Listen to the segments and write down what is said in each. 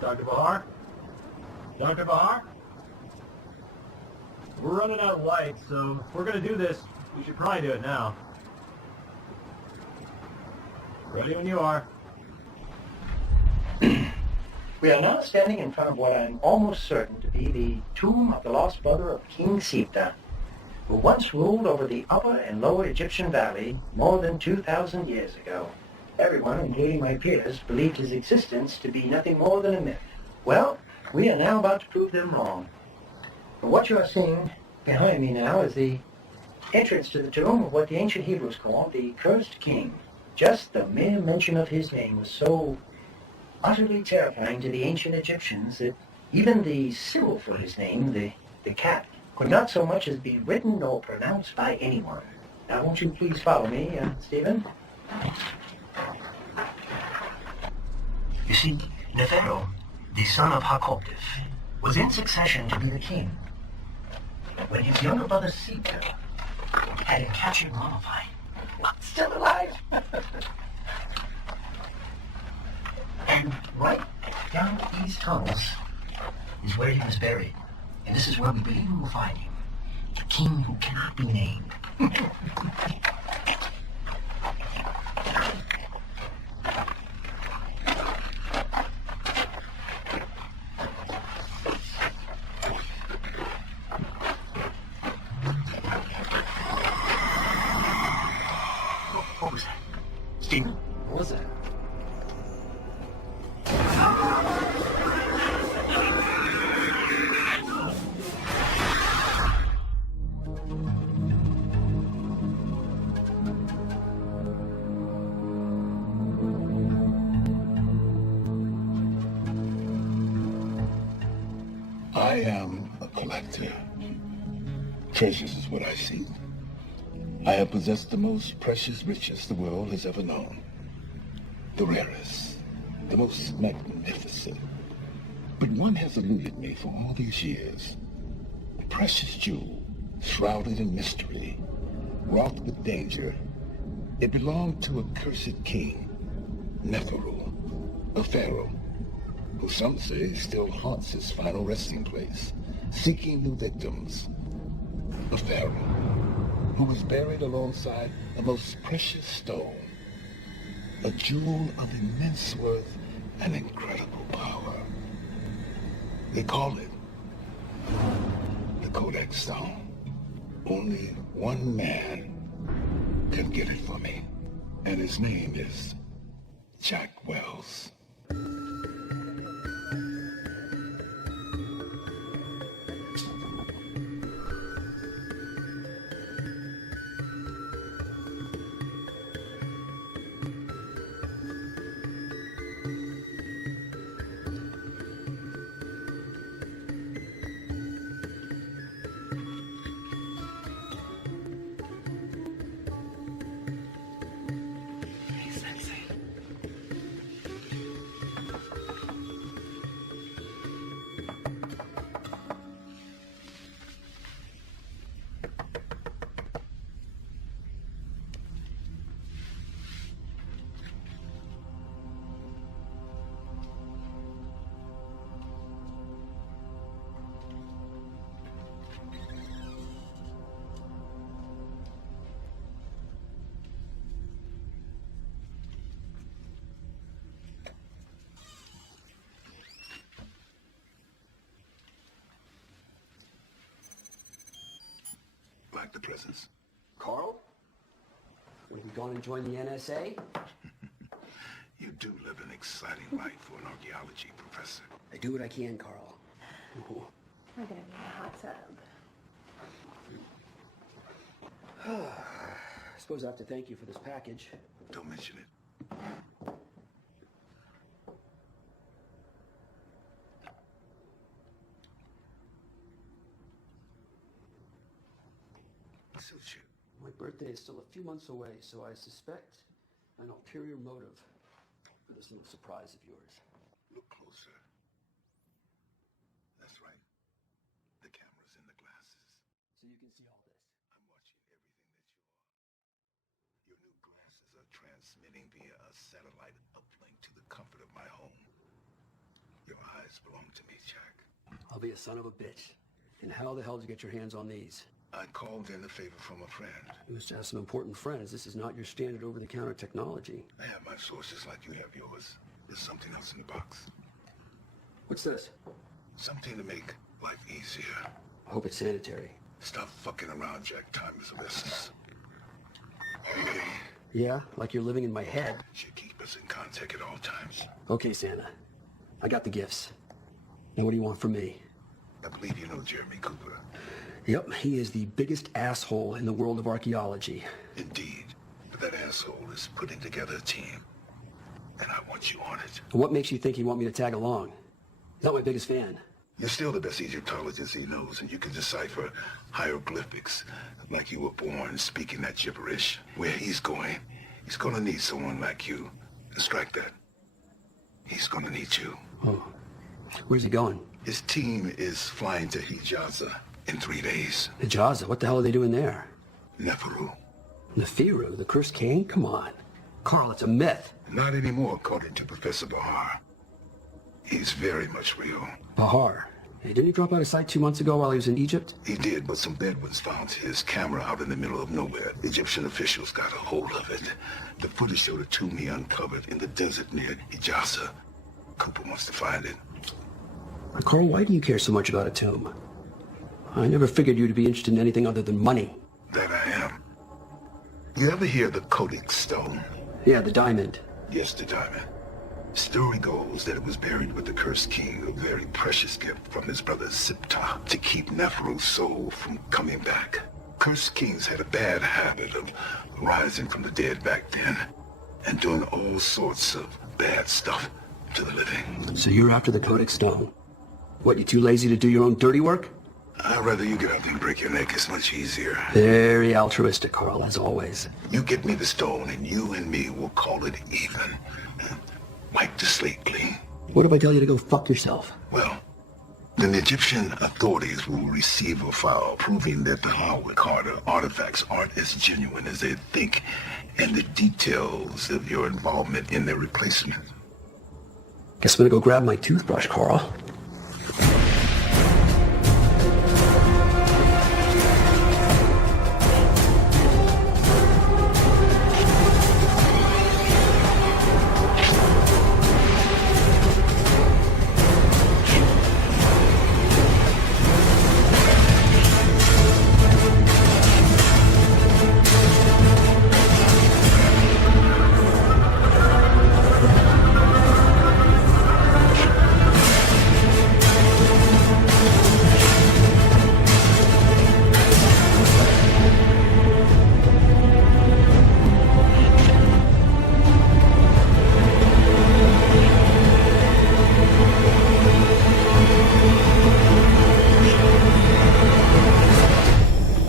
Dr. Bahar? Dr. Bahar? We're running out of light, so if we're going to do this, we should probably do it now. Ready when you are. We are now standing in front of what I'm almost certain to be the tomb of the lost brother of King Sipta, who once ruled over the upper and lower Egyptian valley more than 2,000 years ago. Everyone, including my peers, believed his existence to be nothing more than a myth. Well, we are now about to prove them wrong. What you are seeing behind me now is the entrance to the tomb of what the ancient Hebrews called the Cursed King. Just the mere mention of his name was so utterly terrifying to the ancient Egyptians that even the symbol for his name, the cat, could not so much as be written or pronounced by anyone. Now, won't you please follow me, Stephen? You see, the Pharaoh, the son of Hakoptif, was in succession to be the king. When his younger brother Sipta had him captured and mummified, still alive. And right down these tunnels is where he was buried. And this is where we believe we will find him. The king who cannot be named. What was that? Stephen? What was that? I am a collector. Treasures is what I seek. I have possessed the most precious riches the world has ever known. The rarest, the most magnificent. But one has eluded me for all these years. A precious jewel, shrouded in mystery, wrought with danger. It belonged to a cursed king, Neferu, a pharaoh, who some say still haunts his final resting place, seeking new victims. A pharaoh who was buried alongside a most precious stone, a jewel of immense worth and incredible power. They call it the Codix Stone. Only one man can get it for me, and his name is Jack Wells. Like the presents. Carl? Have you gone and joined the NSA? You do live an exciting life for an archaeology professor. I do what I can, Carl. Ooh. We're gonna be in a hot tub. I suppose I have to thank you for this package. Don't mention it. Suits you. My birthday is still a few months away, so I suspect an ulterior motive for this little surprise of yours. Look closer. That's right. The camera's in the glasses. So you can see all this. I'm watching everything that you are. Your new glasses are transmitting via a satellite uplink to the comfort of my home. Your eyes belong to me, Jack. I'll be a son of a bitch. And how the hell did you get your hands on these? I called in a favor from a friend. You must have some important friends. This is not your standard over-the-counter technology. I have my sources like you have yours. There's something else in the box. What's this? Something to make life easier. I hope it's sanitary. Stop fucking around, Jack. Time is of essence. Okay. Yeah, like you're living in my head. Should keep us in contact at all times. Okay, Santa. I got the gifts. Now what do you want from me? I believe you know Jeremy Cooper. Yep, he is the biggest asshole in the world of archaeology. Indeed. But that asshole is putting together a team. And I want you on it. What makes you think he'd want me to tag along? He's not my biggest fan. You're still the best Egyptologist he knows, and you can decipher hieroglyphics like you were born speaking that gibberish. Where he's going to need someone like you. And strike that. He's going to need you. Oh. Where's he going? His team is flying to Hijaza in 3 days. Hijaza? What the hell are they doing there? Neferu. Neferu, the cursed king? Come on. Carl, it's a myth. Not anymore, according to Professor Bahar. He's very much real. Bahar? Hey, didn't he drop out of sight 2 months ago while he was in Egypt? He did, but some Bedouins found his camera out in the middle of nowhere. Egyptian officials got a hold of it. The footage showed a tomb he uncovered in the desert near Hijaza. Cooper wants to find it. Carl, why do you care so much about a tomb? I never figured you to be interested in anything other than money. That I am. You ever hear the Codix Stone? Yeah, the diamond. Yes, the diamond. Story goes that it was buried with the cursed king, a very precious gift from his brother Siptah to keep Neferu's soul from coming back. Cursed kings had a bad habit of rising from the dead back then and doing all sorts of bad stuff to the living. So you're after the Codix Stone. What, you too lazy to do your own dirty work? I'd rather you get out there and break your neck. It's much easier. Very altruistic, Carl, as always. You get me the stone and you and me will call it even. Wipe the slate clean. What if I tell you to go fuck yourself? Well, then the Egyptian authorities will receive a file proving that the Howard Carter artifacts aren't as genuine as they think, and the details of your involvement in their replacement. Guess I'm gonna go grab my toothbrush, Carl.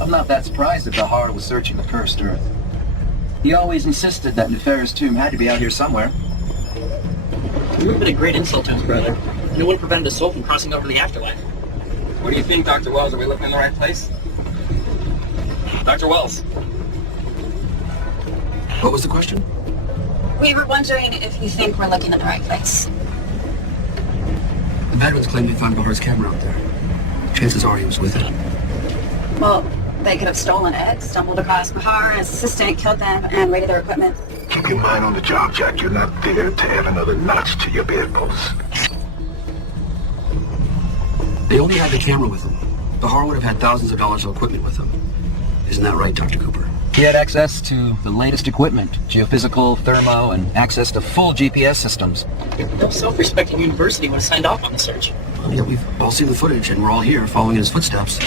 I'm not that surprised that Bahar was searching the cursed earth. He always insisted that Neferu's tomb had to be out here somewhere. You would have been a great insult to his brother. And it would have prevented his soul from crossing over to the afterlife. What do you think, Dr. Wells? Are we looking in the right place? Dr. Wells? What was the question? We were wondering if you think we're looking in the right place. The Bedouins claim they found Bahar's camera out there. Chances are he was with it. Well, they could have stolen it, stumbled across Bahar, his assistant, killed them, and raided their equipment. Keep your mind on the job, Jack. You're not there to add another notch to your bedpost. They only had the camera with them. Bahar would have had thousands of dollars of equipment with him. Isn't that right, Dr. Cooper? He had access to the latest equipment, geophysical, thermo, and access to full GPS systems. No self-respecting university would have signed off on the search. Yeah, we've all seen the footage, and we're all here following in his footsteps.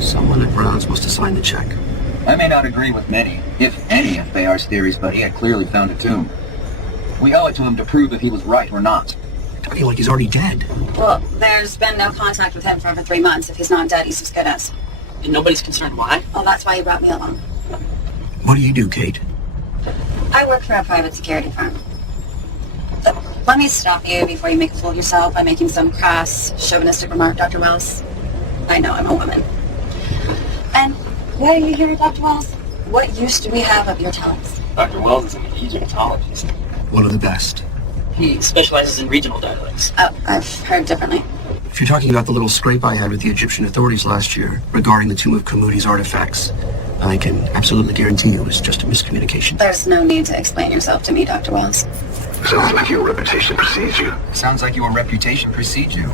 Someone at Brown's must have signed the check. I may not agree with many, if any, of Bayar's theories, but he had clearly found a tomb. We owe it to him to prove if he was right or not. Talking like he's already dead. Well, there's been no contact with him for over 3 months. If he's not dead, he's as good as. And nobody's concerned why? Well, that's why he brought me along. What do you do, Kate? I work for a private security firm. Let me stop you before you make a fool of yourself by making some crass, chauvinistic remark, Dr. Wells. I know I'm a woman. And why are you here, Dr. Wells? What use do we have of your talents? Dr. Wells is an Egyptologist. One of the best. He specializes in regional dialects. Oh, I've heard differently. If you're talking about the little scrape I had with the Egyptian authorities last year regarding the tomb of Kamuti's artifacts, I can absolutely guarantee you it was just a miscommunication. There's no need to explain yourself to me, Dr. Wells. Sounds like your reputation precedes you. Sounds like your reputation precedes you.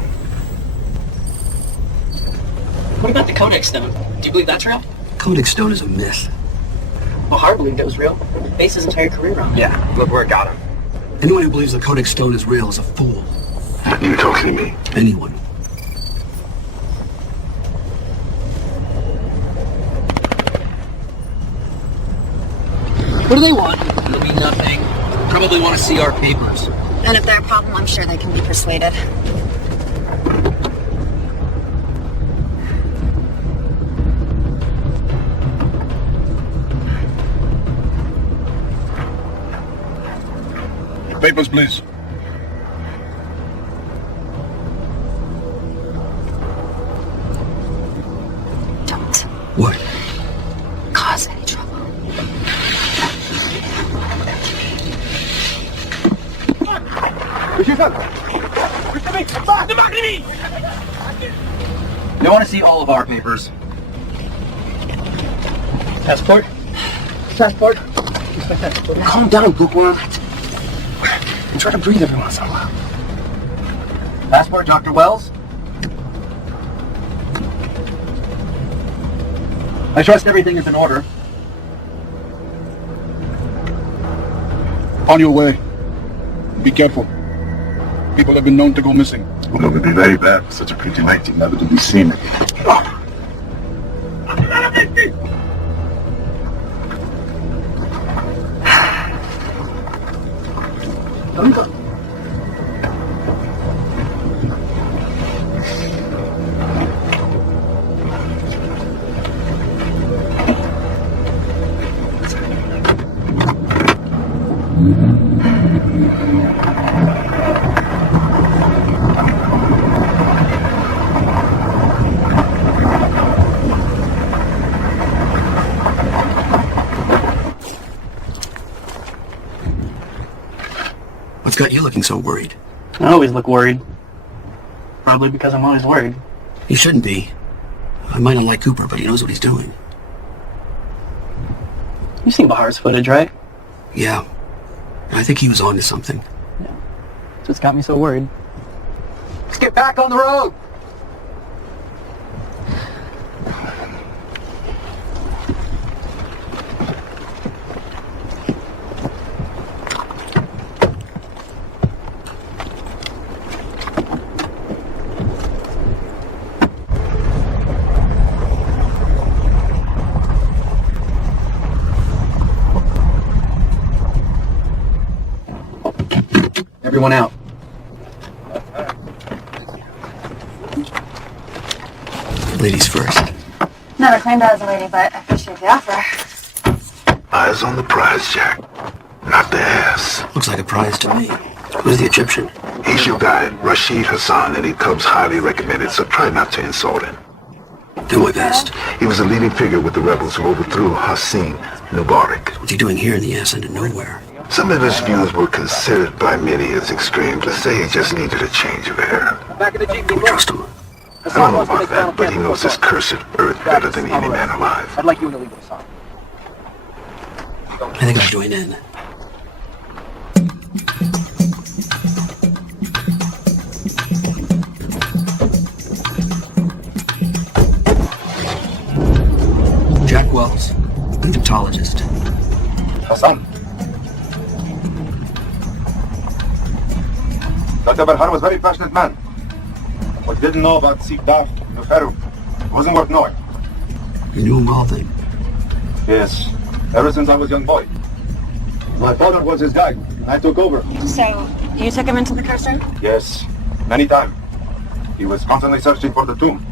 What about the Codix Stone? Do you believe that's real? Codix Stone is a myth. Well, Hart believed it was real. He based his entire career on it. Yeah, look where it got him. Anyone who believes the Codix Stone is real is a fool. You talking to me? Anyone. What do they want? It'll be nothing. Probably want to see our papers. And if they're a problem, I'm sure they can be persuaded. Papers, please. Don't What? cause any trouble. You want to see all of our papers? Passport? Passport? Calm down, bookworm. And try to breathe every once in a while. Passport, Dr. Wells? I trust everything is in order. On your way. Be careful. People have been known to go missing. Well, it would be very bad for such a pretty lady never to be seen again. What's got you looking so worried? I always look worried. Probably because I'm always worried. He shouldn't be. I might not like Cooper, but he knows what he's doing. You've seen Bahar's footage, right? Yeah. I think he was on to something. Just got me so worried. Let's get back on the road! Everyone out. Ladies first. Never claimed I was a lady, but I appreciate the offer. Eyes on the prize, Jack. Not the ass. Looks like a prize to me. Who's the Egyptian? He's your guide, Rashid Hassan, and he comes highly recommended, so try not to insult him. Do my best. He was a leading figure with the rebels who overthrew Hassan Mubarak. What's he doing here in the ass end of nowhere? Some of his views were considered by many as extreme. Let's say he just needed a change of air. Back in the Jeep, Don't trust him. I don't know about that, but he knows this cursed earth better than any man alive. I'd like you in the legal side. I think I'll join in. Jack Wells, Egyptologist. Hassan. Dr. Barhar was a very passionate man. What he didn't know about Sikdar, the Pharaoh, it wasn't worth knowing. You knew him well then. Yes, ever since I was a young boy. My father was his guide, and I took over. So, you took him into the cursor? Yes, many times. He was constantly searching for the tomb.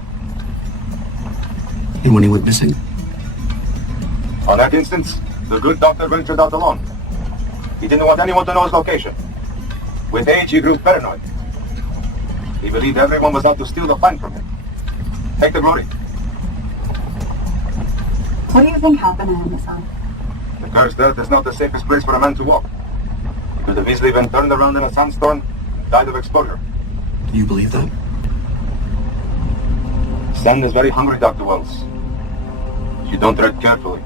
And when he went missing? On that instance, the good doctor ventured out alone. He didn't want anyone to know his location. With age, he grew paranoid. He believed everyone was out to steal the find from him. Take the glory. What do you think happened to him, Hassan? The cursed earth is not the safest place for a man to walk. Could have easily been turned around in a sandstorm, died of exposure. Do you believe that? Sand is very hungry, Dr. Wells. If you don't tread carefully,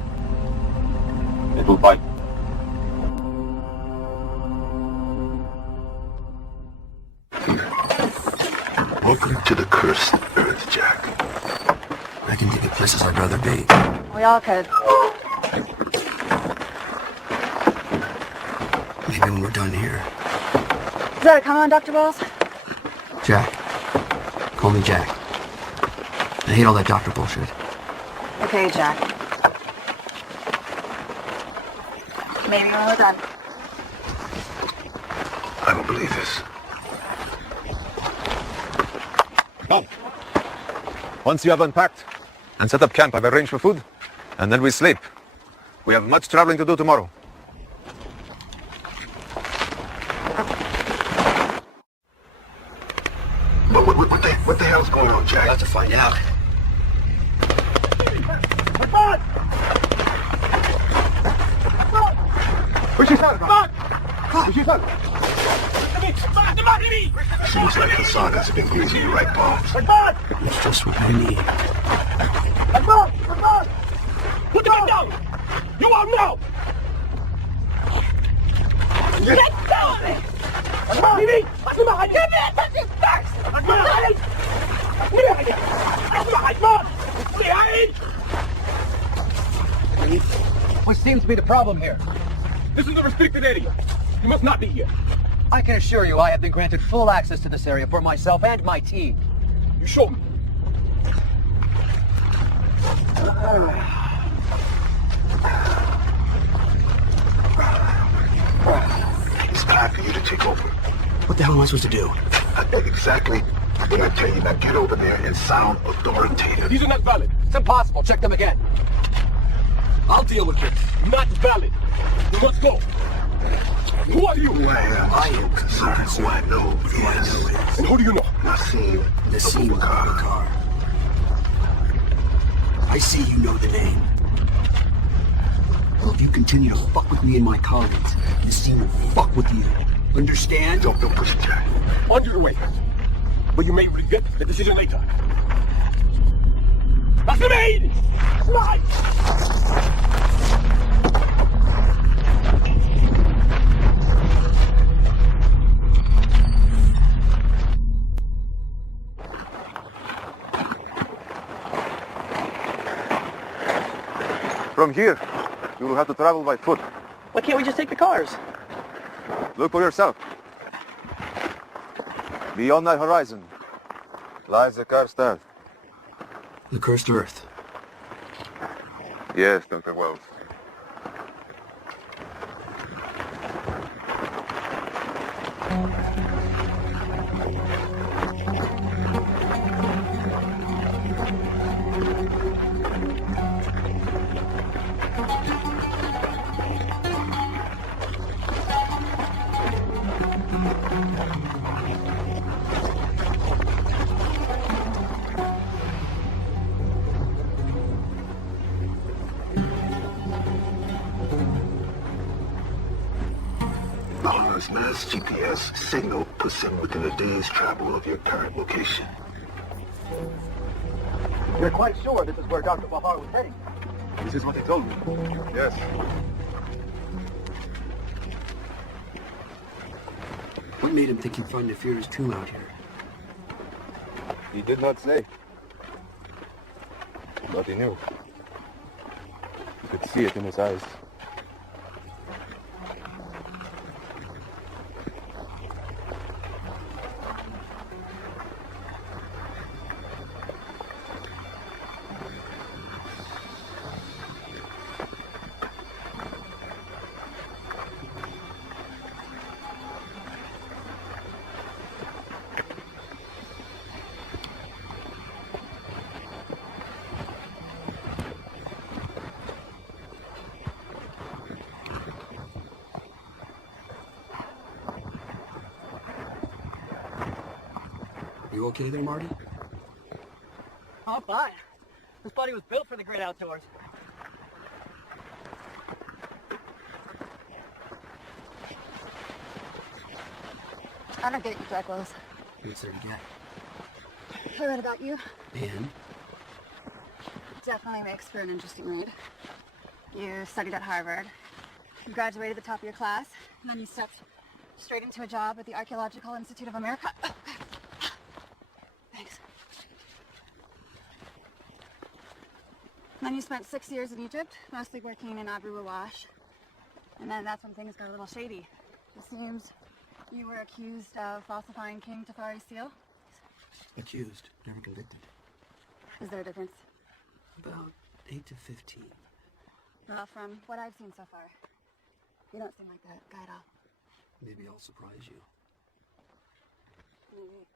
it will bite. Welcome to the cursed earth, Jack. I can think of places I'd rather be. We all could. Maybe when we're done here. Is that a come on, Dr. Wells? Jack. Call me Jack. I hate all that doctor bullshit. Okay, Jack. Maybe when we're done. I don't believe this. Come. Once you have unpacked and set up camp, I've arranged for food, and then we sleep. We have much traveling to do tomorrow. What the hell's going on, Jack? We'll have to find out. Where's your son? Where's your son? Seems like Hassan has been grazing your right palms. It's just what I need. Put the gun down! You out now! Get down! Mimi! اسمع حاجة! مين تاكس! اسمع حاجة! مين حاجة! اسمع حاجة! What seems to be the problem here? This is a restricted area. You must not be here. I can assure you I have been granted full access to this area for myself and my team. You show me. It's time for you to take over. What the hell am I supposed to do? Exactly what I tell you. Now get over there and sound authoritative. These are not valid. It's impossible. Check them again. I'll deal with it. Not valid. You must go. Who are you? Who I am. I am concerned. Who I know is And who do you know? Nassim Abubakar. I see you know the name. Well, if you continue to fuck with me and my colleagues, Nassim will fuck with you. Understand? Don't push it, Jack. On your way. But you may regret the decision later. Asmaid! Smile! From here, you will have to travel by foot. Why can't we just take the cars? Look for yourself. Beyond that horizon lies the Karstad. The cursed earth. Yes, Dr. Wells. Bahar's mass GPS signal puts him within a day's travel of your current location. You're quite sure this is where Dr. Bahar was heading? This is what he told me. Yes. What made him think he'd find Nefir's tomb out here? He did not say. But he knew. You could see it in his eyes. You okay there, Marty? I'm fine. This body was built for the great outdoors. I don't get you, Jack Wells. What's there to get? I read about you. And? Definitely makes for an interesting read. You studied at Harvard. You graduated at the top of your class, and then you stepped straight into a job at the Archaeological Institute of America. Thanks. And then you spent 6 years in Egypt, mostly working in Abu Rawash. And then that's when things got a little shady. It seems you were accused of falsifying King Tafari's seal. Accused, never convicted. Is there a difference? About 8 to 15. Well, from what I've seen so far, you don't seem like that guy at all. Maybe I'll surprise you. Maybe.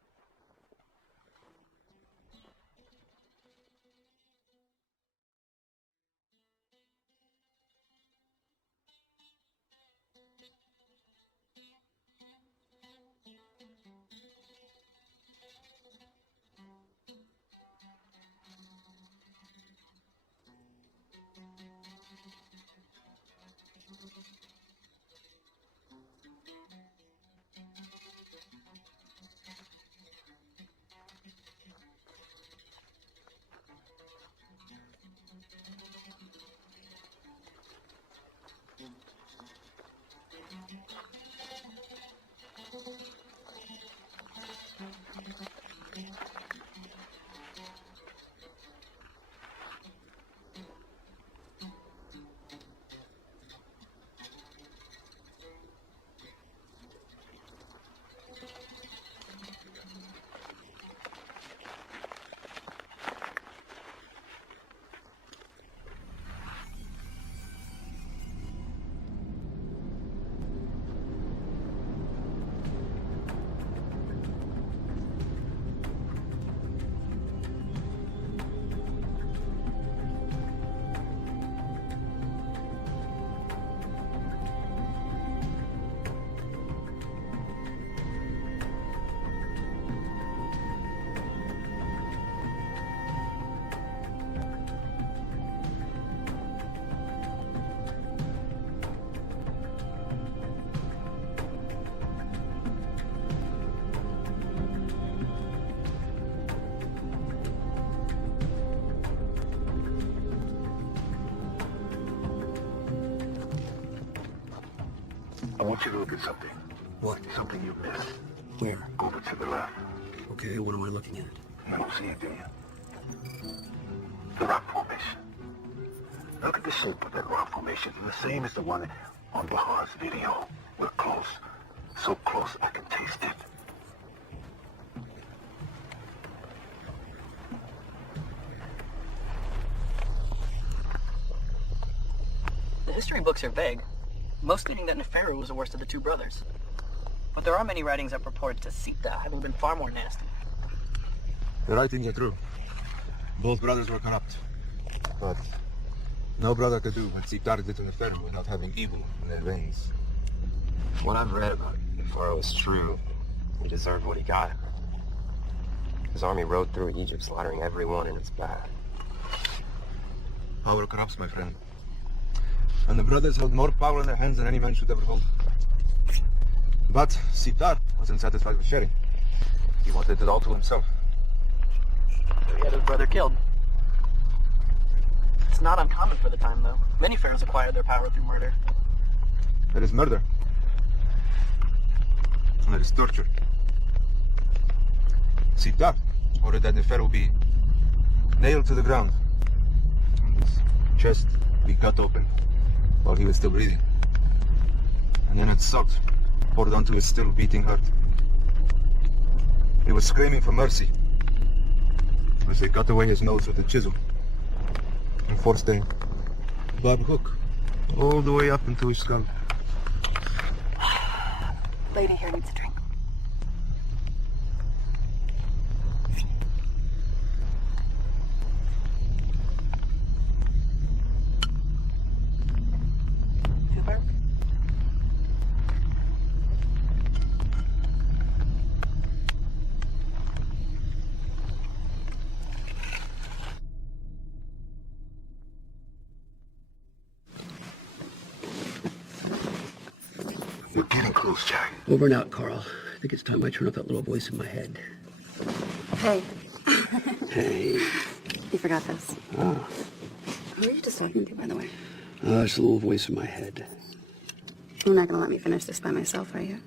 I want you to look at something. What? Something you missed. Where? Over to the left. Okay, what am I looking at? I don't see anything yet. The rock formation. Look at the shape of that rock formation. It's the same as the one on Bahar's video. We're close. So close I can taste it. The history books are vague, most leading that Neferu was the worst of the two brothers. But there are many writings that purport to Sita having been far more nasty. The writings are true. Both brothers were corrupt. But no brother could do what Sita did to Neferu without having evil in their veins. What I've read about Neferu is true. He deserved what he got. His army rode through Egypt, slaughtering everyone in its path. Power corrupts, my friend. And the brothers held more power in their hands than any man should ever hold. But Sita wasn't satisfied with sharing. He wanted it all to himself. He had his brother killed. It's not uncommon for the time, though. Many pharaohs acquired their power through murder. That is murder. And that is torture. Sita ordered that Neferu be nailed to the ground and his chest be cut open while he was still breathing. And then salt poured onto his still beating heart. He was screaming for mercy as they cut away his nose with a chisel and forced a barbed hook all the way up into his skull. Lady here needs a drink. Super. We're getting close, Jack. Over and out, Carl. think it's time I turn off that little voice in my head. Hey. Hey. You forgot this. Ah. Who are you just talking to, by the way? It's a little voice in my head. You're not going to let me finish this by myself, are you?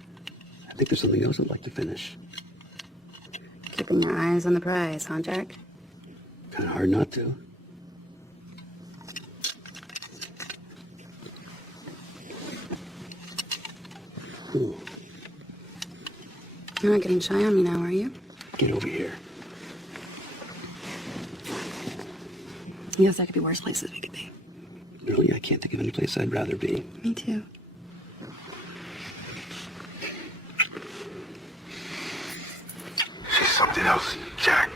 I think there's something else I'd like to finish. Keeping your eyes on the prize, huh, Jack? Kind of hard not to. Ooh. You're not getting shy on me now, are you? Get over here. Yes, there could be worse places we could be. Really, I can't think of any place I'd rather be. Me too. She's something else, Jack.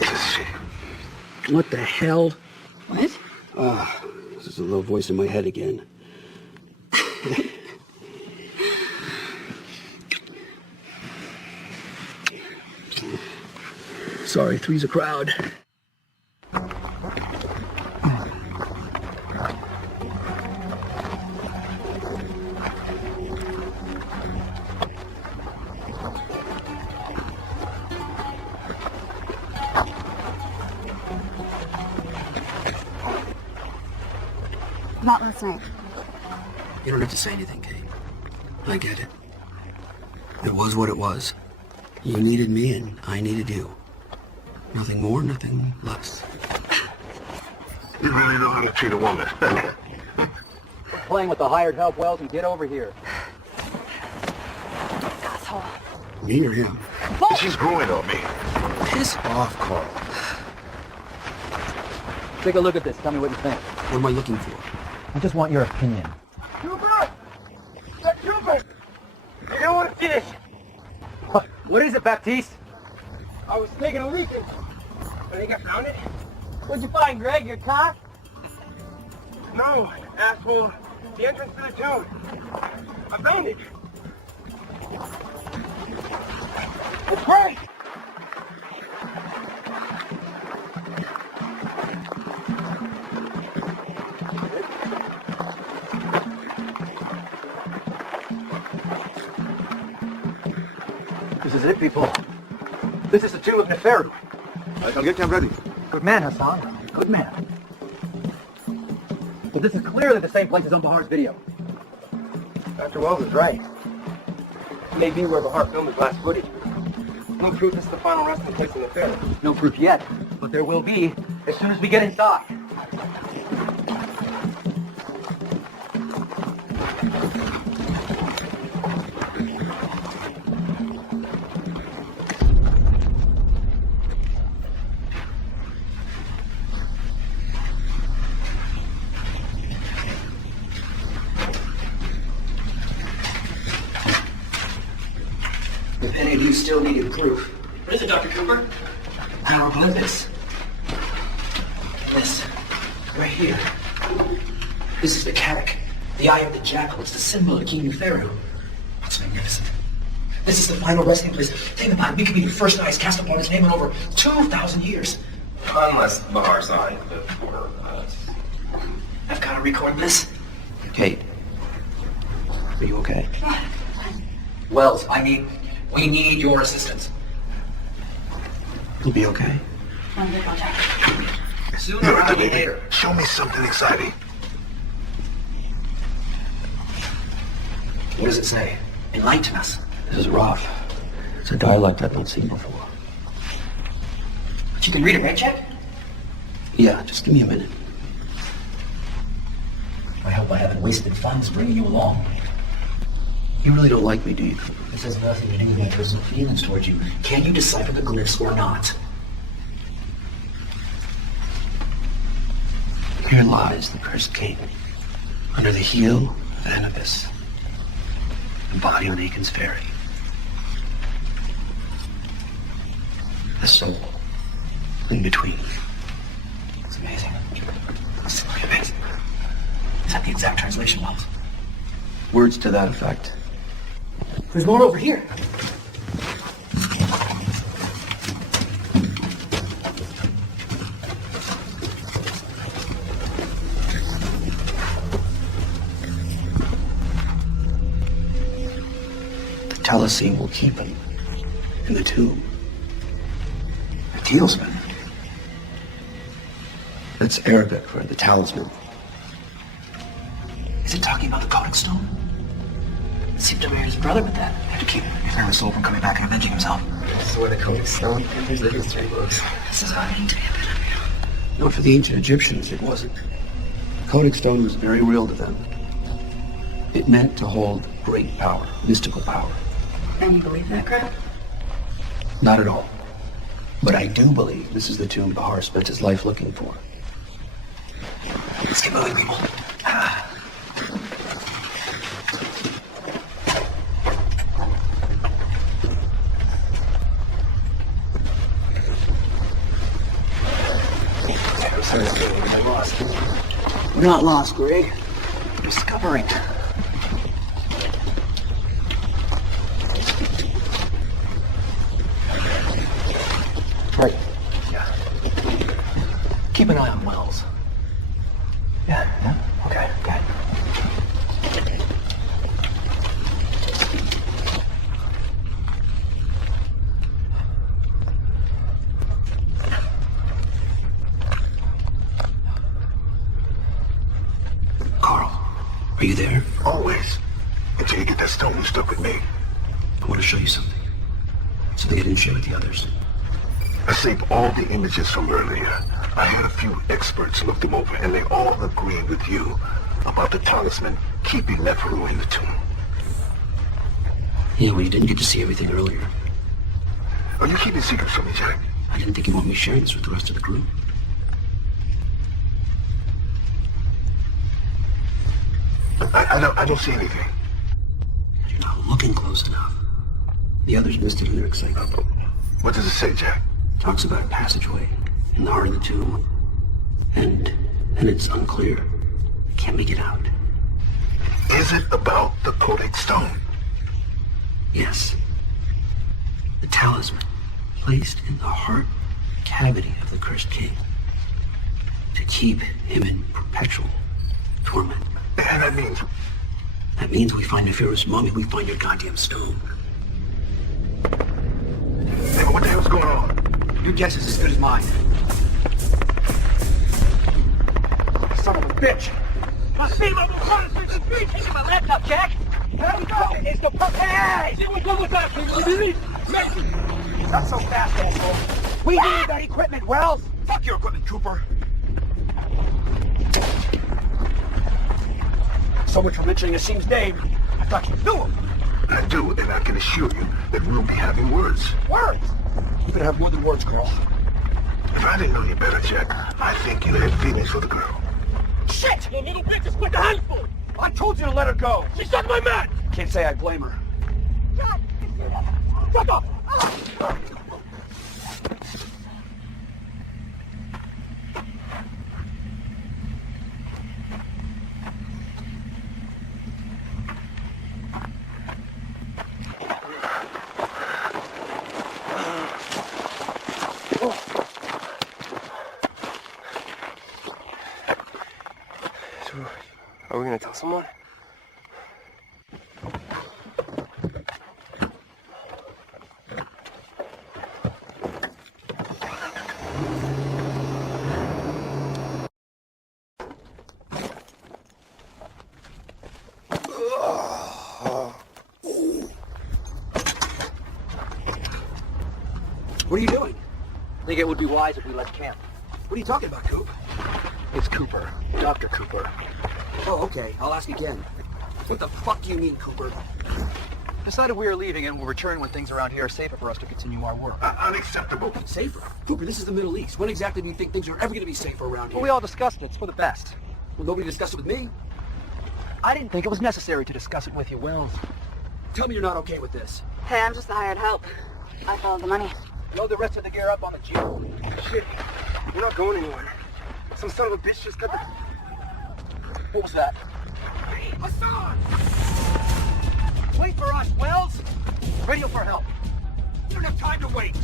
Isn't she? What the hell? What? This is a little voice in my head again. Sorry, three's a crowd. Not last night. You don't have to say anything, Kate. I get it. It was what it was. You needed me and I needed you. Nothing more, nothing less. You really know how to treat a woman. Playing with the hired help, Wells, and get over here. Asshole. Me or him? She's growing on me. Piss off, Carl. Take a look at this. Tell me what you think. What am I looking for? I just want your opinion. Cooper! Cooper! You don't want to see this. What is it, Baptiste? I was taking a leak and I think I found it. What'd you find, Greg? Your car? No, asshole. The entrance to the tomb. I found it. It's Greg! This is it, people. This is the tomb of Neferu. I shall get him ready. Good man, Hassan. Good man. But this is clearly the same place as on Bahar's video. Dr. Wells is right. It may be where Bahar filmed his last footage. No proof this is the final resting place in the fair. No proof yet, but there will be as soon as we get inside. If any of you still needed proof, What is it, Dr. Cooper? hieroglyphics. This, right here. This is the Codix, the eye of the jackal. It's the symbol of King Neferu. It's magnificent. This is the final resting place. Think about it. We could be the first eyes cast upon his name in over 2,000 years. Unless Bahar signed before us. I've got to record this. Kate, are you okay? Wells, we need your assistance. You'll be okay. Sooner rather than Baby, later. show me something exciting. What does it say? Enlighten us. This is rough. It's a dialect I've not seen before. But you can read it, right, Jack? Yeah, just give me a minute. I hope I haven't wasted funds bringing you along. You really don't like me, do you? This has nothing to do with my personal feelings towards you. Can you decipher the glyphs or not? Here lies the cursed king, under the heel of Anubis, the body on Aiken's ferry. The soul in between. It's amazing. It's simply amazing. Is that the exact translation, Wells? Words to that effect. There's more over here. Taliesin will keep him in the tomb. The talisman. That's Arabic for the talisman. Is it talking about the Codix Stone? It seemed to marry his brother with that. Had to keep him. Prevent the soul from coming back and avenging himself. This is where the Codix Stone enters the history books. This is what I need to be a bit of. No, for the ancient Egyptians, it wasn't. Codix Stone was very real to them. It meant to hold great power, mystical power. And you believe that crap? Not at all. But I do believe this is the tomb Bahar spent his life looking for. Let's get moving, people. We're not lost, Greg. We're discovering. Right. Yeah. Keep an eye on Wells. Yeah? Okay. Carl, are you there? Always. Until you get that stone, you stuck with me. I want to show you something. Something I didn't share with the others. I saved all the images from earlier. I had a few experts look them over, and they all agreed with you about the talisman keeping Neferu in the tomb. Yeah, well, you didn't get to see everything earlier. Are you keeping secrets from me, Jack? I didn't think you want me sharing this with the rest of the group. I don't see anything. You're not looking close enough. The others missed it in their excitement. What does it say, Jack? Talks about a passageway in the heart of the tomb. And it's unclear. Can't make it out. Is it about the Codix Stone? Yes. The talisman placed in the heart cavity of the cursed king to keep him in perpetual torment. And that means... That means we find Neferu's mummy, we find your goddamn stone. Hey, what the hell's going on? Your guess is as good as mine. Son of a bitch! I see my corner switch the street. Taking my laptop, Jack. How we go? It's the hey! Not so fast, asshole. We need that equipment, Wells. Fuck your equipment, Cooper. So much for mentioning Asim's name. I thought you knew him. I do, and I can assure you that we'll be having words. Words? You could have more than words, Carl. If I didn't know you better, Jack, I think you had feelings for the girl. Shit! The little bitch is quick a handful! I told you to let her go! She sucked my man! Can't say I blame her. God! Fuck off! Are we gonna tell someone? What are you doing? I think it would be wise if we left camp. What are you talking about, Coop? It's Cooper. Dr. Cooper. Oh, okay. I'll ask again. What the fuck do you mean, Cooper? Decided we are leaving and will return when things around here are safer for us to continue our work. Unacceptable. Safer? Cooper, this is the Middle East. When exactly do you think things are ever going to be safer around here? Well, we all discussed it. It's for the best. Well, nobody discussed it with me. I didn't think it was necessary to discuss it with you, Wells. Tell me you're not okay with this. Hey, I'm just the hired help. I followed the money. Load the rest of the gear up on the Jeep. Shit. We're not going anywhere. Some son of a bitch just got the... What was that? Hassan! Wait for us, Wells! Radio for help. We don't have time to wait.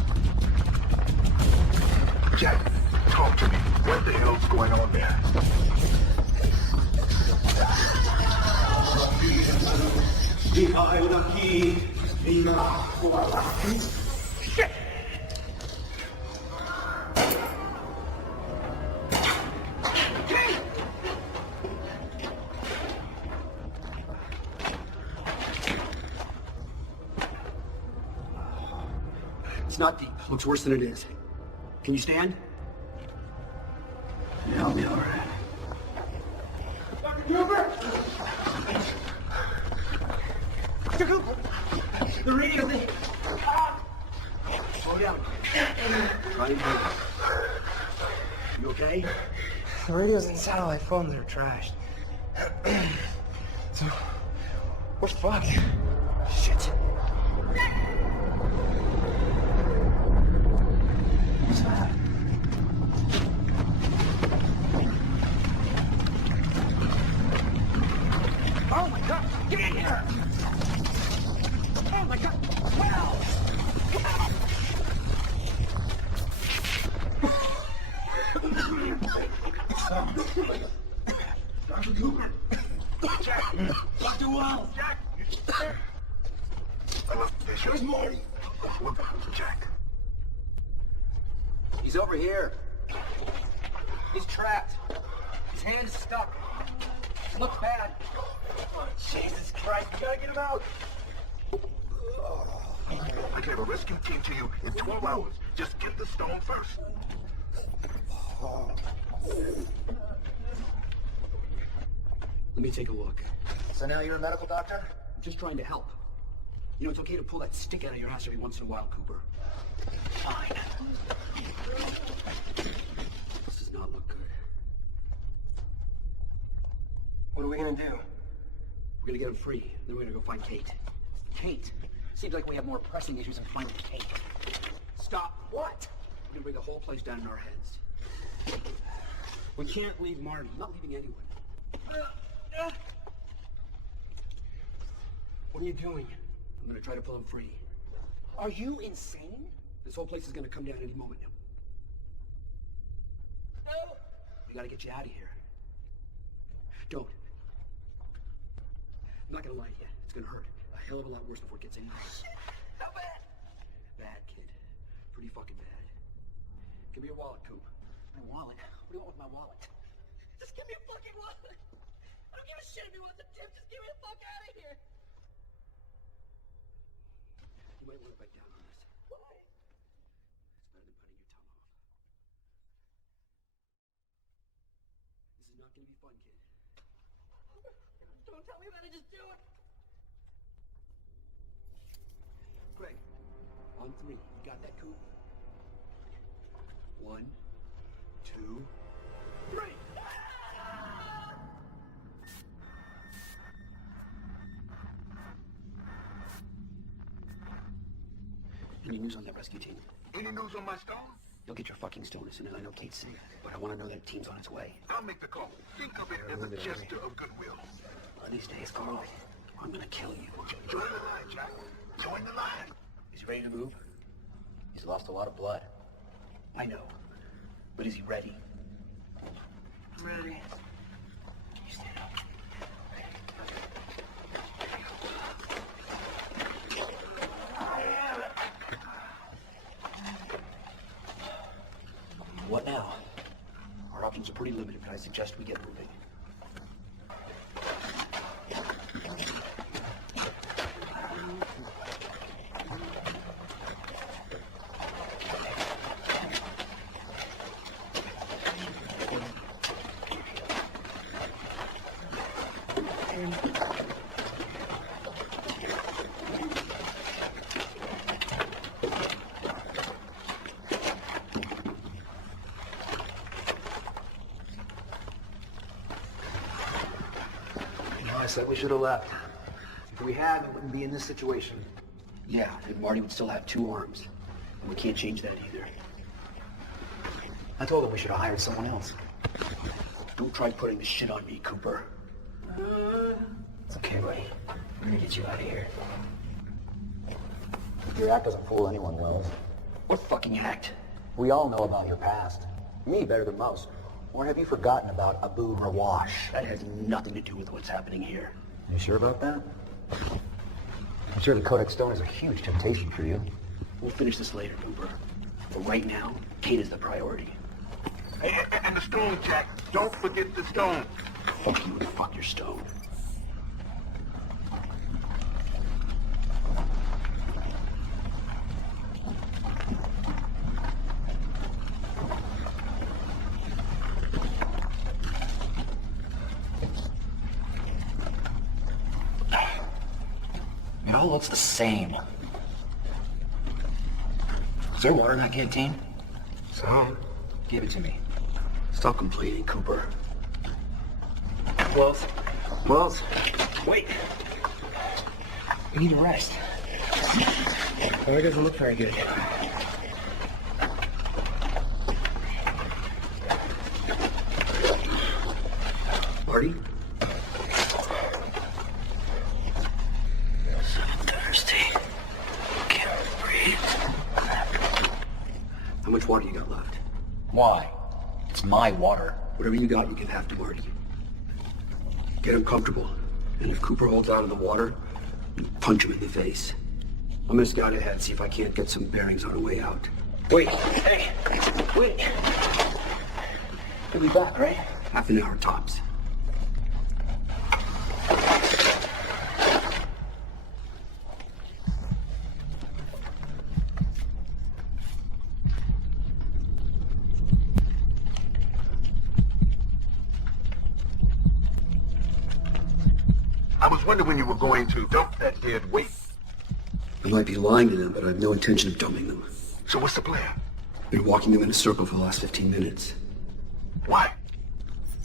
Jack, talk to me. What the hell's going on there? Shit! It's not deep. Looks worse than it is. Can you stand? Yeah, I'll be all right. Dr. Cooper! Dr. Cooper! The radio thing! Slow down. Try and breathe. You okay? The radios and satellite phones are trashed. So, we're fucked. Shit. Oh my god! Get in here! Oh my god! Wow! Dr. Cooper! Jack! Dr. Wells! Jack! Where's Marty? Jack. He's over here. He's trapped. His hand's stuck. Looks bad. Jesus Christ, you gotta get him out! I can have a rescue team to you in 12 hours. Just get the stone first. Let me take a look. So now you're a medical doctor? I'm just trying to help. You know, it's okay to pull that stick out of your ass every once in a while, Cooper. Fine. This does not look good. What are we gonna do? We're gonna get him free, then we're gonna go find Kate. Kate? Seems like we have more pressing issues than finding Kate. Stop. What? We're gonna bring the whole place down in our heads. We can't leave Marty. I'm not leaving anyone. What are you doing? I'm gonna try to pull him free. Are you insane? This whole place is gonna come down any moment now. No! We gotta get you out of here. Don't. I'm not gonna lie to you. It's gonna hurt a hell of a lot worse before it gets any worse. How bad? Bad, kid. Pretty fucking bad. Give me your wallet, Coop. My wallet? What do you want with my wallet? Just give me a fucking wallet! I don't give a shit if you want the tip, just give me the fuck out of here! You might want to bite down on this. Why? It's better than cutting your tongue off. This is not gonna be fun, kid. Don't tell me about it, just do it! Greg, on 3. You got that, Coop? 1, 2, 3! Any news on that rescue team? Any news on my stone? You'll get your fucking stone as soon as I know Kate's safe. But I want to know that team's on its way. I'll make the call. Think of it as a gesture of goodwill. One of these days, Carl, I'm gonna kill you. Join the line, Jack. Join the line. Is he ready to move? He's lost a lot of blood. I know. But is he ready? I'm ready. You stand up. What now? Our options are pretty limited, but I suggest we get moving. I said we should have left. If we had, we wouldn't be in this situation. Yeah, and Marty would still have 2 arms. And we can't change that either. I told him we should have hired someone else. Don't try putting this shit on me, Cooper. It's okay, buddy. We're gonna get you out of here. Your act doesn't fool anyone, Wells. What fucking act? We all know about your past. Me better than most. Or have you forgotten about Abu Marwash? That has nothing to do with what's happening here. You sure about that? I'm sure the Codix Stone is a huge temptation for you. We'll finish this later, Cooper. But right now, Kate is the priority. Hey, and the stone, Jack. Don't forget the stone. Fuck you and fuck your stone. It all looks the same. Is there water in that canteen? So? Give it to me. Stop complaining, Cooper. Wells, wait. We need to rest. Oh, it doesn't look very good. Marty? I'm thirsty. Can't breathe. How much water you got left? Why? It's my water. Whatever you got, you can have to Marty. Get him comfortable. And if Cooper holds on to the water, punch him in the face. I'm gonna scout ahead, see if I can't get some bearings on the way out. Wait, hey, wait. He'll be back, right? Half an hour tops. I was wondering when you were going to dump that dead weight. I might be lying to them, but I have no intention of dumping them. So what's the plan? Been walking them in a circle for the last 15 minutes. Why?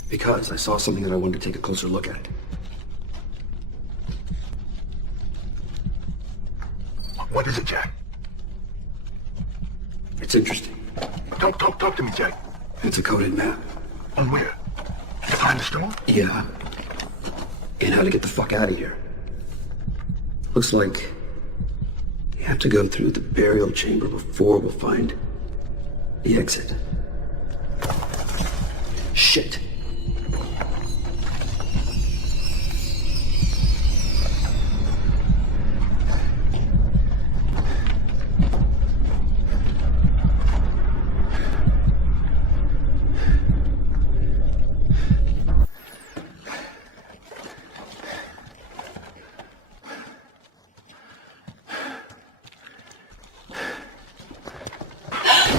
Because I saw something that I wanted to take a closer look at. What is it, Jack? It's interesting. Talk to me, Jack. It's a coded map. On where? Behind the stone? Yeah. And how to get the fuck out of here. Looks like you have to go through the burial chamber before we'll find the exit. Shit.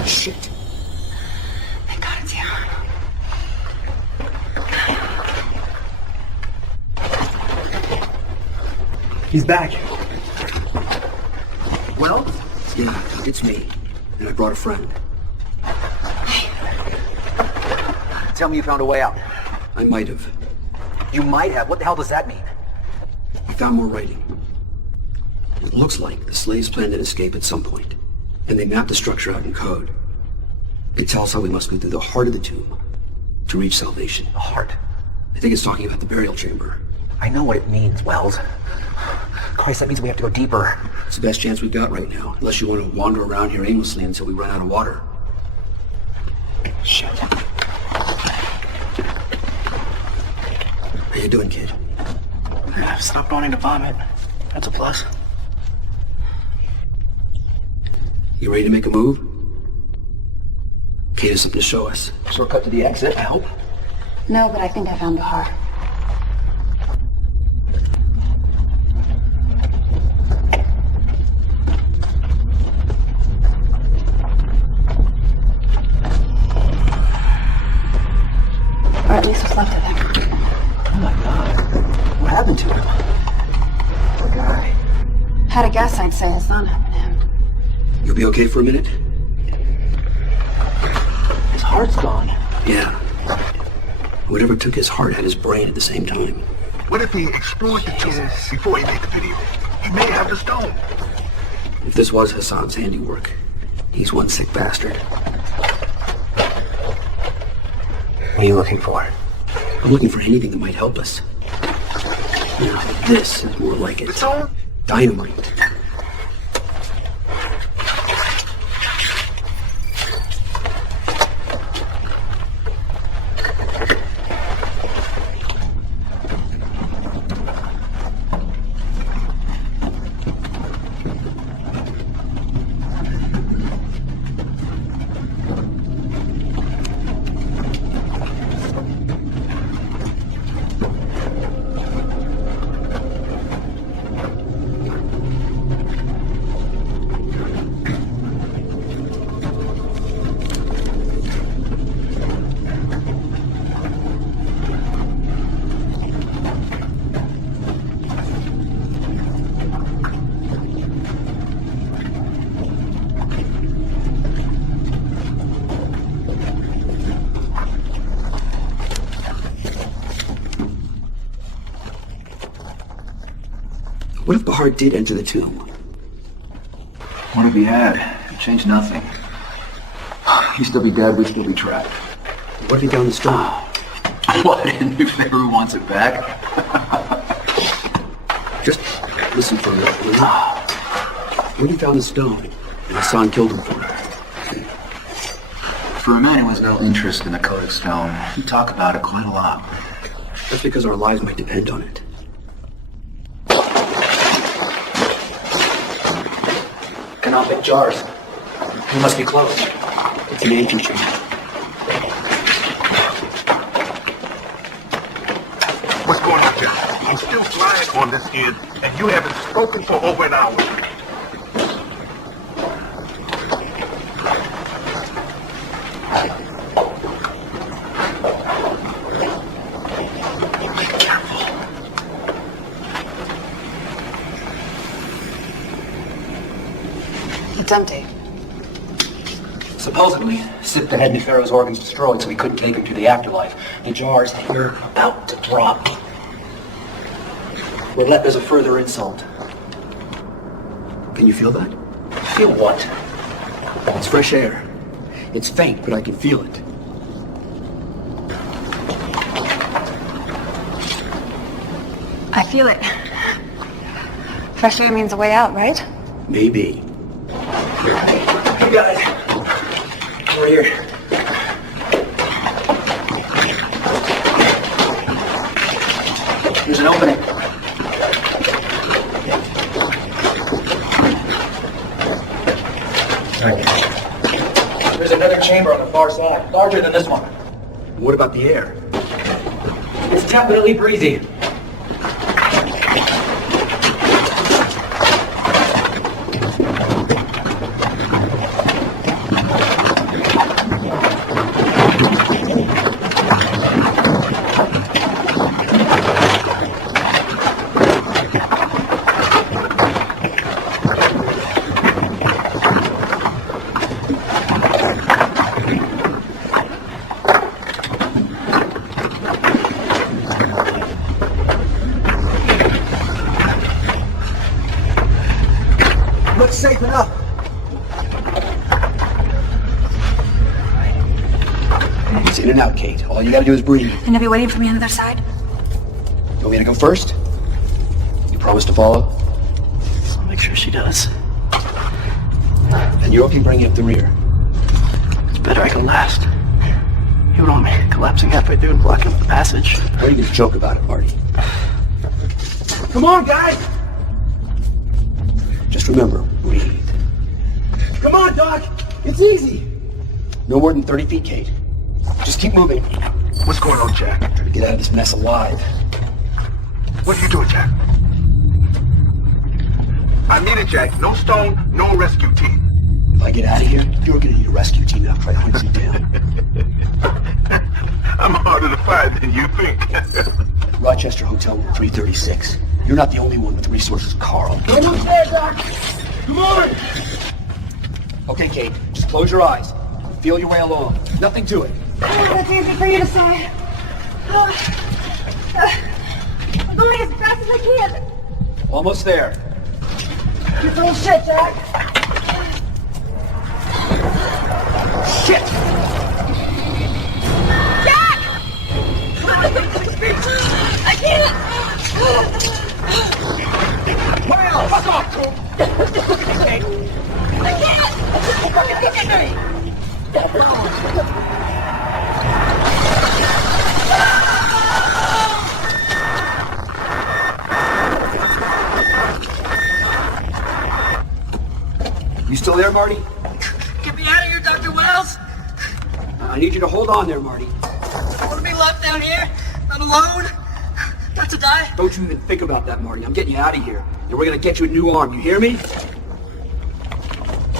Shit. Thank God it's here. He's back. Well? Yeah, it's me. And I brought a friend. Tell me you found a way out. I might have. You might have. What the hell does that mean? I found more writing. It looks like the slaves planned an escape at some point, and they mapped the structure out in code. It tells how we must go through the heart of the tomb to reach salvation. The heart. I think it's talking about the burial chamber. I know what it means, Wells. Christ, that means we have to go deeper. It's the best chance we've got right now, unless you want to wander around here aimlessly until we run out of water. Shit. How you doing, kid? I've stopped wanting to vomit. That's a plus. You ready to make a move? Kate has something to show us. Shortcut to the exit, I hope. No, but I think I found the heart. Or at least what's left of him. Oh my God. What happened to him? Poor guy. Had a guess, I'd say his son happened to him. You'll be okay for a minute? His heart's gone. Yeah. Whatever took his heart had his brain at the same time. What if he explored the tomb before he made the video? He may have the stone. If this was Hassan's handiwork, he's one sick bastard. What are you looking for? I'm looking for anything that might help us. Now, this is more like it. Stone? Dynamite. What if Bahar did enter the tomb? What if he had? It changed nothing. He'd still be dead, we'd still be trapped. What if he found the stone? What, and if everyone wants it back? Just listen for a minute, will you? When he found the stone, and Hassan killed him for it. For a man who has no interest in the Codix Stone, he'd talk about it quite a lot. That's because our lives might depend on it. Cannot make jars. They must be closed. It's an ancient chamber. What's going on, Jack? I'm still flying on this end, and you haven't spoken for over an hour. Be careful. It's empty. Supposedly, Sipta had Nefero's organs destroyed so he couldn't take him to the afterlife. The jars were about to drop. Roulette is a further insult. Can you feel that? Feel what? It's fresh air. It's faint, but I can feel it. I feel it. Fresh air means a way out, right? Maybe. You guys, we're here. There's an opening. There's another chamber on the far side, larger than this one. What about the air? It's definitely breezy. Looks safe enough. It's in and out, Kate. All you gotta do is breathe. And you'll be waiting for me on the other side? You want me to go first? You promise to follow? I'll make sure she does. And you can bring it up the rear. It's better I can last. You don't want me collapsing halfway through and blocking the passage. Why are you gonna joke about it, Marty? Come on, guys! Just remember, breathe. Come on, Doc! It's easy! No more than 30 feet, Kate. Just keep moving. What's going on, Jack? Try to get out of this mess alive. What are you doing, Jack? I mean it, Jack. No stone, no rescue team. If I get out of here, you're gonna need a rescue team that'll try to hunt you down. I'm harder to find than you think. Rochester Hotel Room 336. You're not the only one with resources, Carl. Almost there, Doc! Come on! Okay, Kate, just close your eyes. Feel your way along. Nothing to it. That's easy for you to say. I'm going as fast as I can. Almost there. You're full of shit, Jack! Shit! Jack! I can't! Well, fuck off, Coop! I can't! You still there, Marty? Get me out of here, Dr. Wells! I need you to hold on there, Marty. I want to be left down here, not alone. Not to die. Don't you even think about that, Marty. I'm getting you out of here. And we're gonna get you a new arm, you hear me?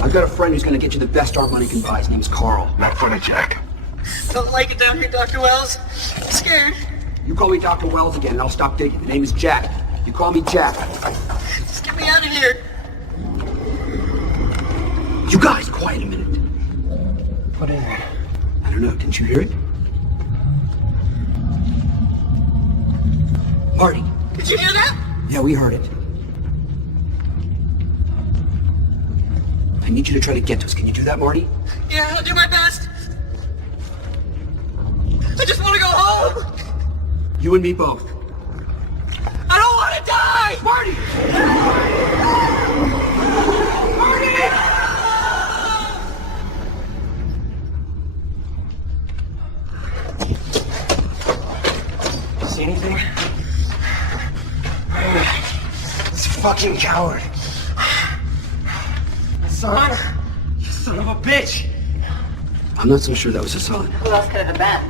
I've got a friend who's gonna get you the best arm money can buy. His name's Carl. Not funny, Jack. Don't like it down here, Dr. Wells. I'm scared. You call me Dr. Wells again and I'll stop digging. The name is Jack. You call me Jack. Just get me out of here. You guys, quiet a minute. What is it? I don't know, didn't you hear it? Marty. Did you hear that? Yeah, we heard it. I need you to try to get to us. Can you do that, Marty? Yeah, I'll do my best. I just want to go home. You and me both. I don't want to die! Marty! Marty! See anything? This fucking coward. Son? You son of a bitch! I'm not so sure that was Hassan. Who else could it have been?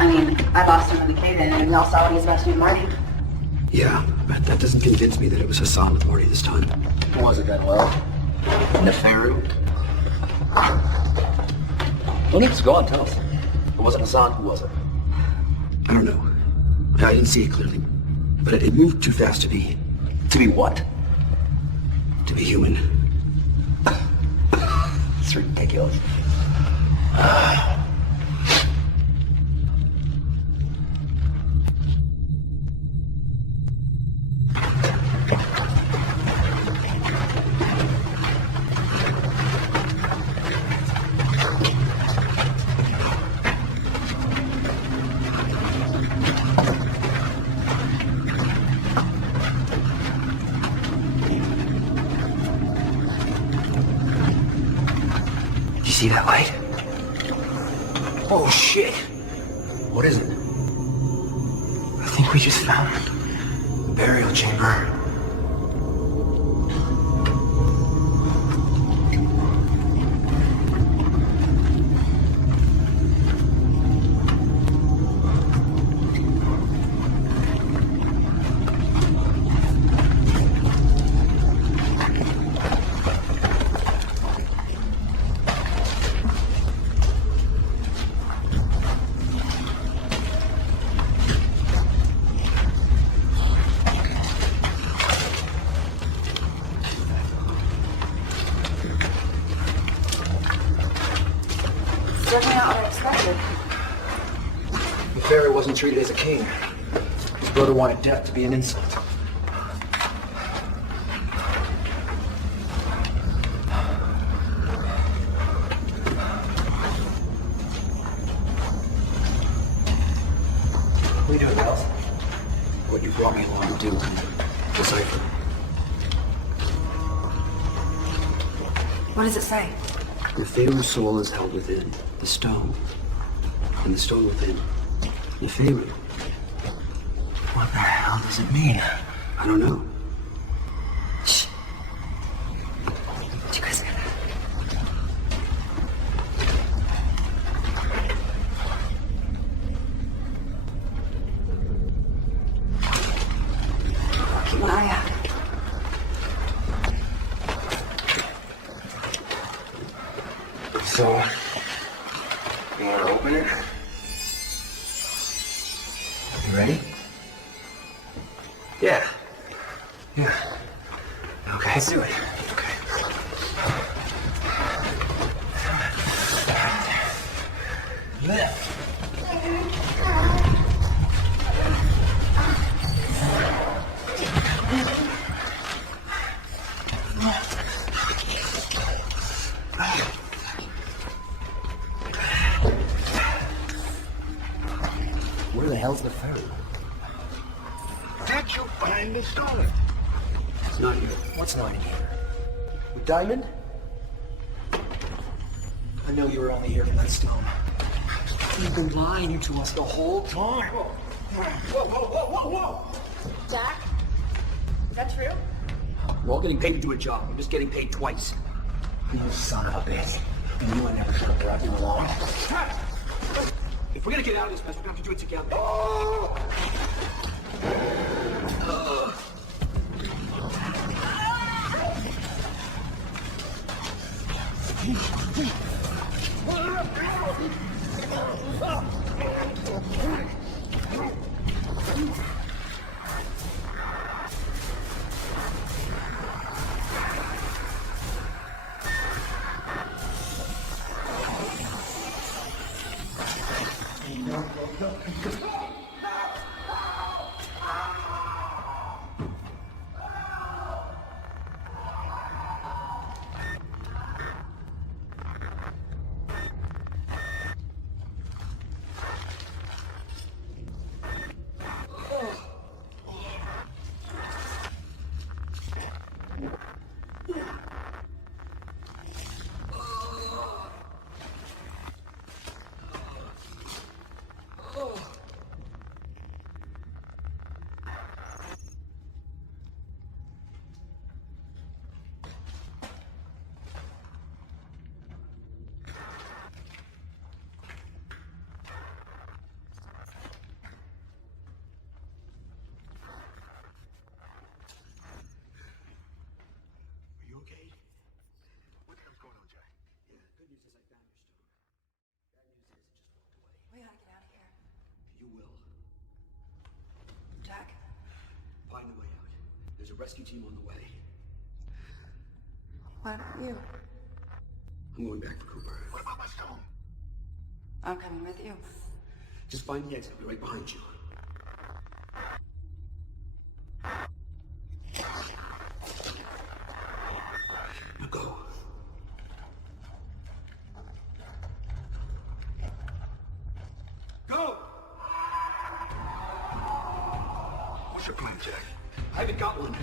I mean, I lost him in the cave-in, and we all saw what he was about to do to Marty. Yeah, but that doesn't convince me that it was Hassan with Marty this time. Who was it then, Well? Neferu? Who needs to go on? Tell us. It wasn't Hassan. Who was it? I don't know. I didn't see it clearly. But it moved too fast to be... To be what? to be human. It's ridiculous. See that light? Oh shit! What is it? I think we just found the burial chamber. Definitely not what I expected. The pharaoh wasn't treated as a king. His brother wanted death to be an insult. What are you doing, Miles? What you brought me along to do. Decipher. What does it say? The pharaoh's soul is held within the stone, and the stone within the pharaoh. What the hell does it mean? I don't know. Shh. Did you guys hear that? Keep an eye out. So, you want to open it? You ready? Yeah. Yeah. Okay, let's do it. Okay. Left. Where the hell's the pharaoh? Did you find the stone? It's not here. What's not in here? With Diamond? I know you were only here for that stone. You've been lying to us the whole time. Jack? Is that true? We're all getting paid to do a job. I'm just getting paid twice. You son of a bitch. You knew I never should have brought you along. If we're gonna get out of this mess, we're gonna have to do it together. There's a rescue team on the way. What about you? I'm going back for Cooper. What about my stone? I'm coming with you. Just find the exit. I'll be right behind you. Now go. Go! What's your plan, Jack? I haven't got one.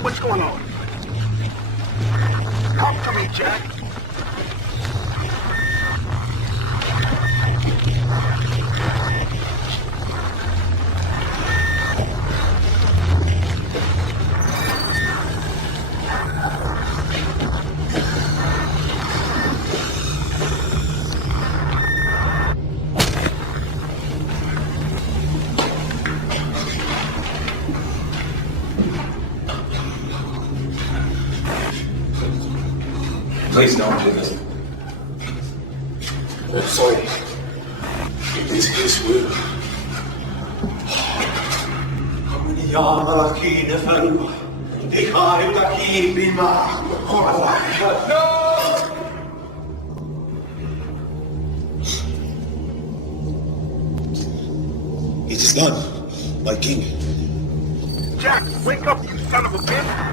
What's going on? Talk to me, Jack. Please don't do this. I'm sorry. It is His will. It is done, my king. Jack, wake up, you son of a bitch!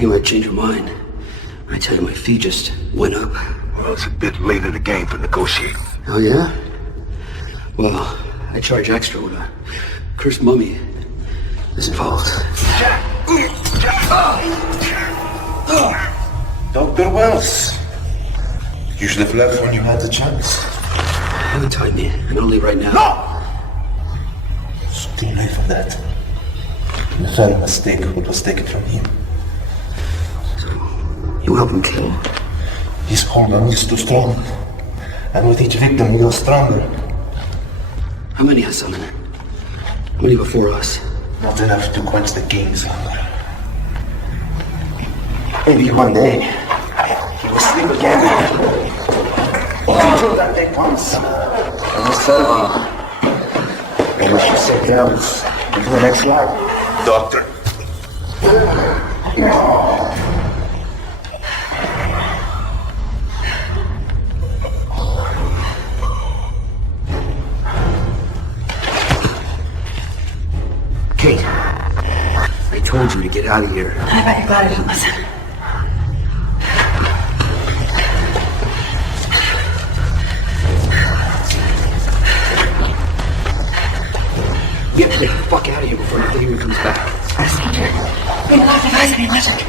You might change your mind. I tell you, my fee just went up. Well, it's a bit late in the game to negotiate. Oh, yeah? Well, I charge extra when a cursed mummy is involved. Dr. Wells. You should have left when you had the chance. Untie me, and only right now. No! It's too late for that. You fell a mistake what was taken from him. You help him kill. His hormone is too strong. And with each victim, he goes stronger. How many has summoned? How many before us? Not enough to quench the king's hunger. Maybe one day, he will sleep again. Until that day comes. And we settle. And we should set down into the next life. Doctor. Kate, I told you to get out of here. I bet you're glad I didn't listen. You have to get the fuck out of here before the even comes back. We don't have to advise any logic.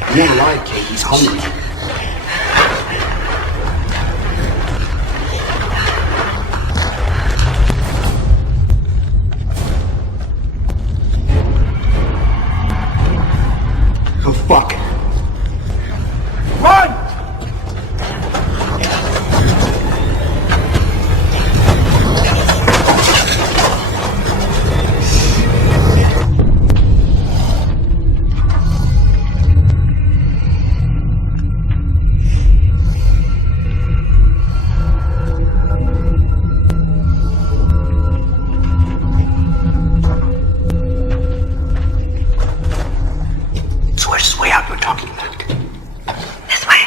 I'm not alive, Kate. He's hungry. Oh, fuck. Run! So where's this way out you're talking about? This way.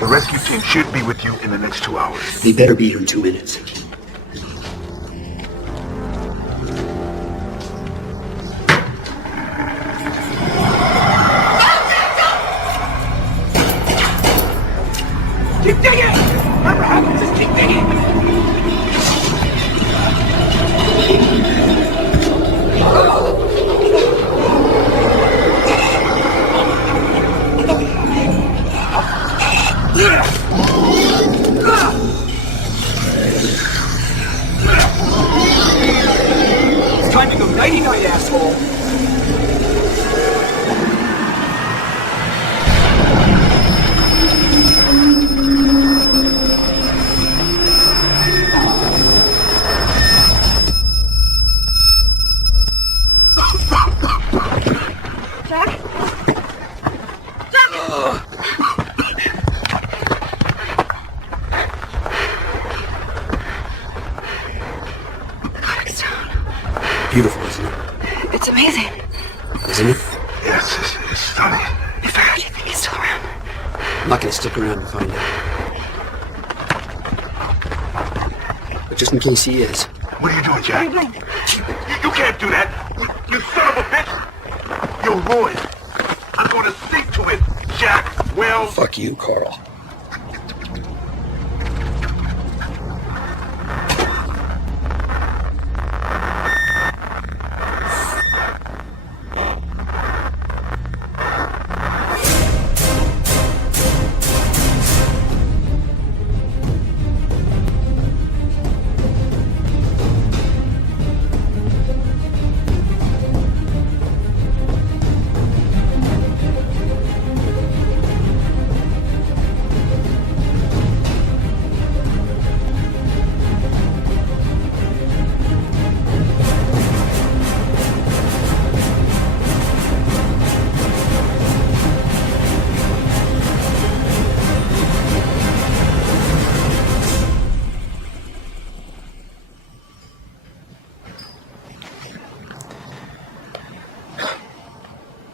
The rescue team should be with you in the next 2 hours. They better be here in 2 minutes. Keep digging! Remember how to just keep digging! It's time to go nighty-night, asshole. Codix Stone. Beautiful, isn't it? It's amazing. Isn't it? Yes, it's stunning. If I do you think he's still around? I'm not gonna stick around and find out. But just in case he is. What are you doing, Jack? You can't do that! You son of a bitch! You're ruined! I'm gonna see to it, Jack Wells! Fuck you, Carl.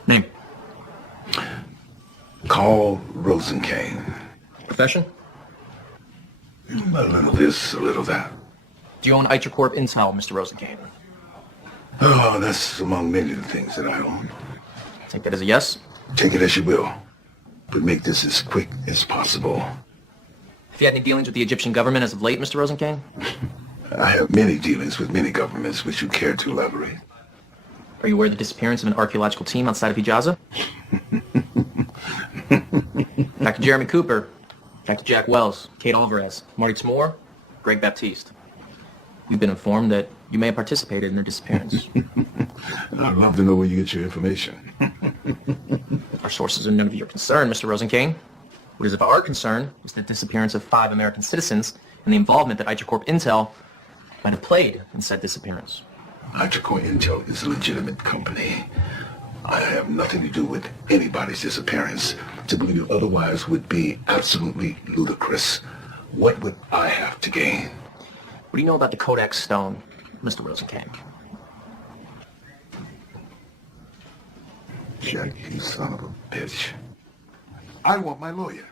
Name? Carl Rosenkane. Profession? A little this, a little that. Do you own Itrocorp Intel, Mr. Rosenkane? Oh, that's among many of the things that I own. Take that as a yes? Take it as you will, but make this as quick as possible. Have you had any dealings with the Egyptian government as of late, Mr. Rosenkane? I have many dealings with many governments. Would you care to elaborate? Are you aware of the disappearance of an archaeological team outside of Hijaza? Dr. Jeremy Cooper, Dr. Jack Wells, Kate Alvarez, Marty T'More, Greg Baptiste. You've been informed that you may have participated in their disappearance. I'd love to know where you get your information. Our sources are none of your concern, Mr. Rosenkane. What is of our concern is the disappearance of 5 American citizens and the involvement that Itrocorp Intel might have played in said disappearance. Itrico Intel is a legitimate company. I have nothing to do with anybody's disappearance. To believe otherwise would be absolutely ludicrous. What would I have to gain? What do you know about the Codix Stone, Mr. Rosenkamp? Jack, you son of a bitch. I want my lawyer.